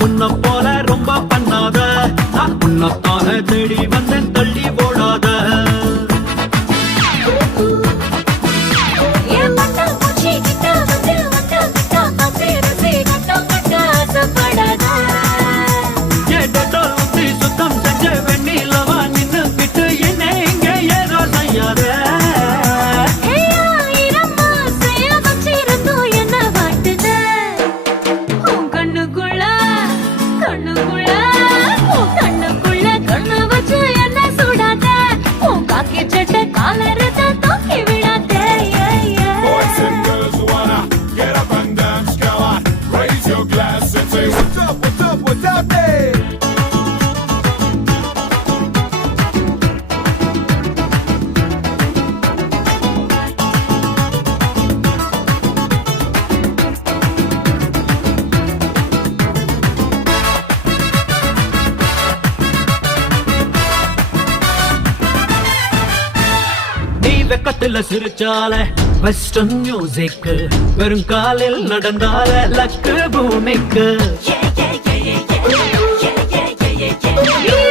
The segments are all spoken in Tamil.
புன்ன போல ரொம்ப பண்ணாத, நான் புன்னத்தான தேடி வந்தேன், தள்ளி போடாத. சுத்தம் செஞ்ச வெண்ணிலவா நின்னு கிட்டு என்ன இங்க ஏதோ செய்யாத. வெக்கத்துல சிரிச்சால வெஸ்டர்ன் மியூசிக், வெறும் காலில் நடந்தால லக்கு பூமிக்கு.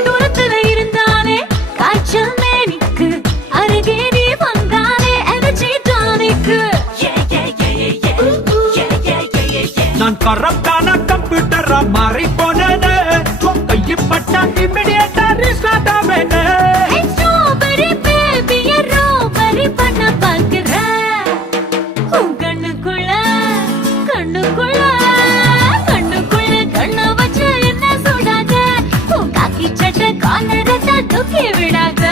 தூரத்துல இருந்தாலே காய்ச்சல் மேனிக்கு, அருகே நீ வந்தாலே எனர்ஜி டானிக்கு. நான் கரப்டான கம்ப்யூட்டரா மாறி போனது, கைப்பட்டா இமிடியேட்டா ரீஸ்டார்ட் ஆவேனே. பண்ண பாக்குற கண்ணுக்குள்ள கண்ணுக்குள்ள கண்ணுக்குள்ள கண்ண வச்சு என்ன சுடாத, காக்கி சட்டை காலரத்தை தூக்கி விடாத.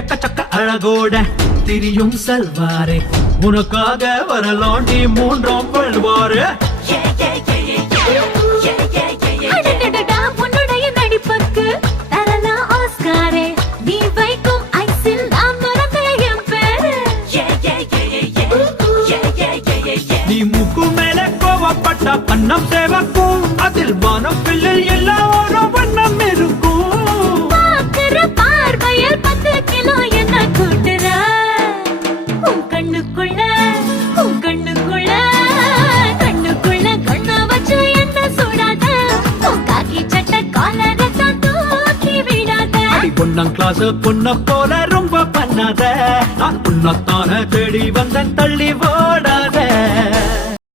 எக்கச்சக்க அழகோட திரியும் சல்வாரே, உனக்காக வரலாண்டி மூன்றாம் பல்வாரு. உன்னுடைய நடிப்புக்கு தரலாம் ஆஸ்காரே, நீ வைக்கும் ஐசில் நான் மறந்தேன் என் பேரு. நீ மூக்கு மேல கோவப்பட்ட அன்னம் சேவக்கும், அதில் வானம் பிள்ளைல் எல்லாம் ஒரு வண்ணம் இருக்கும். பார்வையில் 10 கிலோ என்ன கூட்டுற, கண்ணுக்குள்ள கண்ணுக்குள்ள கண்ணுக்குள்ள கண்ண வச்சு என்ன சுடாத, காக்கி சட்டை காலரத்தை தூக்கி விடாத. பொண்ணாம் கிளாஸ் பொண்ண போல ரொம்ப பண்ணாத, நான் உன்னத்தான தேடி வந்தேன், தள்ளி